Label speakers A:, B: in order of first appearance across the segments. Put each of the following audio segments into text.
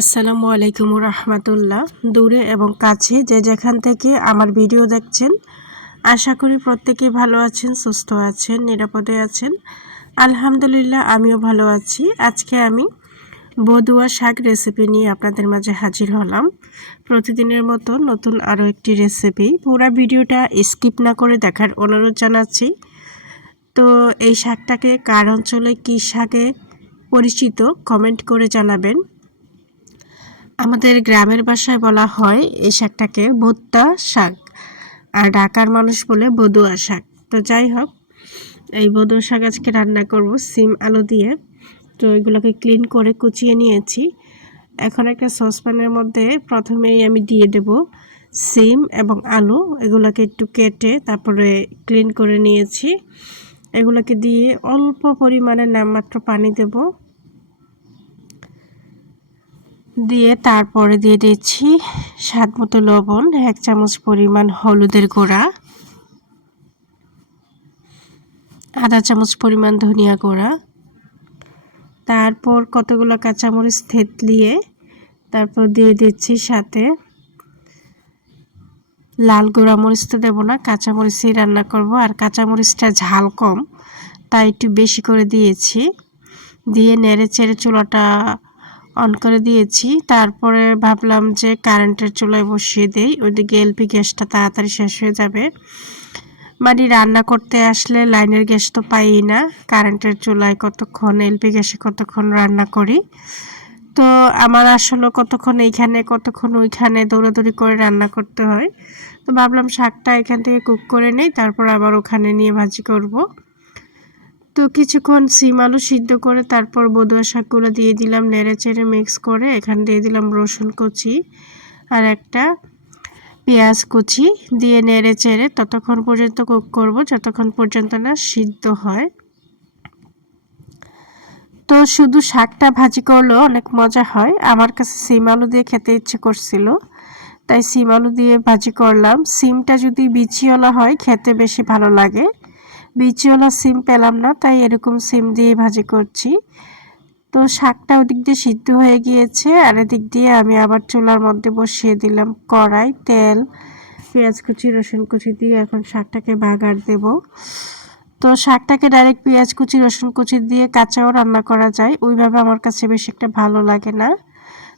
A: আসসালামু আলাইকুম রহমতুল্লাহ। দূরে এবং কাছে যে যেখান থেকে আমার ভিডিও দেখছেন, আশা করি প্রত্যেকেই ভালো আছেন, সুস্থ আছেন, নিরাপদে আছেন। আলহামদুলিল্লাহ, আমিও ভালো আছি। আজকে আমি বদুয়া শাক রেসিপি নিয়ে আপনাদের মাঝে হাজির হলাম। প্রতিদিনের মতো নতুন আরও একটি রেসিপি পুরা ভিডিওটা স্কিপ না করে দেখার অনুরোধ জানাচ্ছি। তো এই শাকটাকে কার অঞ্চলে কী শাকে পরিচিত কমেন্ট করে জানাবেন। আমাদের গ্রামের ভাষায় বলা হয় এই শাকটাকে ভুট্টা শাক আর ঢাকার মানুষ বলে বদুয়া শাক। তো যাই হোক, এই বদুয়া শাক আজকে রান্না করব সিম আলু দিয়ে। তো এগুলোকে ক্লিন করে কুচিয়ে নিয়েছি। এখন একটা সসপ্যানের মধ্যে প্রথমেই আমি দিয়ে দেব সিম এবং আলু। এগুলোকে একটু কেটে তারপরে ক্লিন করে নিয়েছি। এগুলোকে দিয়ে অল্প পরিমাণে নামমাত্র পানি দেবো। দিয়ে তারপরে দিয়ে দিচ্ছি স্বাদ মতো লবণ, এক চামচ পরিমাণ হলুদের গুঁড়া, আধা চামচ পরিমাণ ধনিয়া গুঁড়া, তারপর কতগুলো কাঁচামরিচ থেতলিয়ে তারপর দিয়ে দিচ্ছি সাথে লাল গুঁড়া মরিচ তো দেবো না, কাঁচামরিচই রান্না করব। আর কাঁচামরিচটা ঝাল কম, তাই একটু বেশি করে দিয়েছি। দিয়ে নেড়ে চেড়ে চুলাটা অন করে দিয়েছি। তারপরে ভাবলাম যে কারেন্টের চুলায় বসিয়ে দেই। ওইদিকে এলপি গ্যাসটা তাড়াতাড়ি শেষ হয়ে যাবে। মানে রান্না করতে আসলে লাইনের গ্যাস তো পাই না। কারেন্টের চুলায় কতক্ষণ এলপি গ্যাসে কতক্ষণ রান্না করি। তো আমার আসলে কতক্ষণ এইখানে, কতক্ষণ ওইখানে দৌড়াদৌড়ি করে রান্না করতে হয়। তো ভাবলাম শাকটা এখান থেকে কুক করে নেই, তারপর আবার ওখানে নিয়ে ভাজি করব। তো কিছুক্ষণ সিম আলু সিদ্ধ করে তারপর বদুয়া শাকগুলো দিয়ে দিলাম, নেড়ে চেড়ে মিক্স করে। এখানে দিয়ে দিলাম রসুন কুচি আর একটা পেঁয়াজ কুচি। দিয়ে নেড়ে চেড়ে ততক্ষণ পর্যন্ত কুক করব, যতক্ষণ পর্যন্ত না সিদ্ধ হয়। তো শুধু শাকটা ভাজি করলেও অনেক মজা হয়। আমার কাছে সিম আলু দিয়ে খেতে ইচ্ছে করছিল, তাই সিম আলু দিয়ে ভাজি করলাম। সিমটা যদি বিচিওয়ালা হয়, খেতে বেশি ভালো লাগে। বিচিওয়ালা সিম পেলাম না, তাই এরকম সিম দিয়ে ভাজি করছি। তো শাকটা ওদিক দিয়ে সিদ্ধ হয়ে গিয়েছে, আর এদিক দিয়ে আমি আবার চুলার মধ্যে বসিয়ে দিলাম কড়াই, তেল, পেঁয়াজ কুচি, রসুন কুচি দিয়ে এখন শাকটাকে বাগার দেব। তো শাকটাকে ডাইরেক্ট পেঁয়াজ কুচি, রসুন কুচি দিয়ে কাঁচাও রান্না করা যায়, ওইভাবে আমার কাছে বেশি একটা ভালো লাগে না।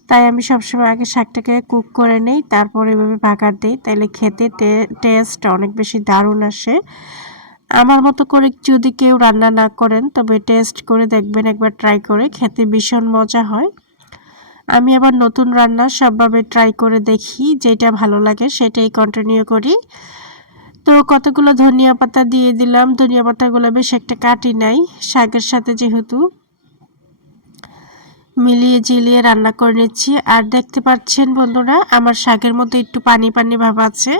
A: তাই আমি সবসময় আগে শাকটাকে কুক করে নেই, তারপর এভাবে বাগার দিই, তাইলে খেতে টেস্ট অনেক বেশি দারুণ আসে। আমার মতো করে যদি কেউ রান্না না করেন, তবে টেস্ট করে দেখবেন, একবার ট্রাই করে খেতে ভীষণ মজা হয়। আমি আবার নতুন রান্না সবভাবে ট্রাই করে দেখি, যেটা ভালো লাগে সেটাই কন্টিনিউ করি। তো কতগুলো ধনিয়া পাতা দিয়ে দিলাম। ধনিয়া পাতাগুলো বেশ একটা কাটি নাই, শাকের সাথে যেহেতু। মিলিয়ে ঝিলিয়ে রান্না করে নিচ্ছি। আর দেখতে পাচ্ছেন বন্ধুরা, আমার শাকের মধ্যে একটু পানি পানি ভাব আছে।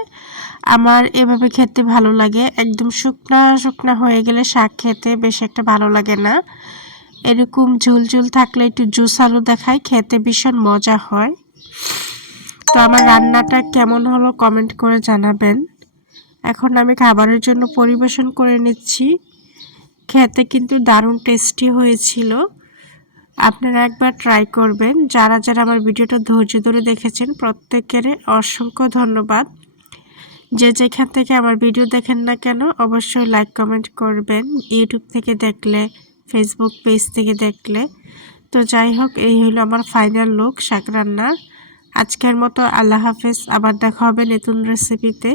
A: আমার এভাবে খেতে ভালো লাগে। একদম শুকনা শুকনা হয়ে গেলে শাক খেতে বেশ একটা ভালো লাগে না। এরকম ঝুল ঝুল থাকলে একটু জুস আলু দেখায়, খেতে ভীষণ মজা হয়। তো আমার রান্নাটা কেমন হলো কমেন্ট করে জানাবেন। এখন আমি খাবারের জন্য পরিবেশন করে নিচ্ছি। খেতে কিন্তু দারুণ টেস্টি হয়েছিল। আপনারা একবার ট্রাই করবেন। যারা যারা আমার ভিডিওটা ধৈর্য ধরে দেখেছেন, প্রত্যেকের অসংখ্য ধন্যবাদ। যে যেখান থেকে আমার ভিডিও দেখেন না কেন, অবশ্যই লাইক কমেন্ট করবেন। ইউটিউব থেকে দেখলে ফেসবুক পেজ থেকে দেখলে। তো যাই হোক, এই হলো আমার ফাইনাল লুক শাক রান্নার। আজকের মতো আল্লাহ হাফেজ, আবার দেখা হবে নতুন রেসিপিতে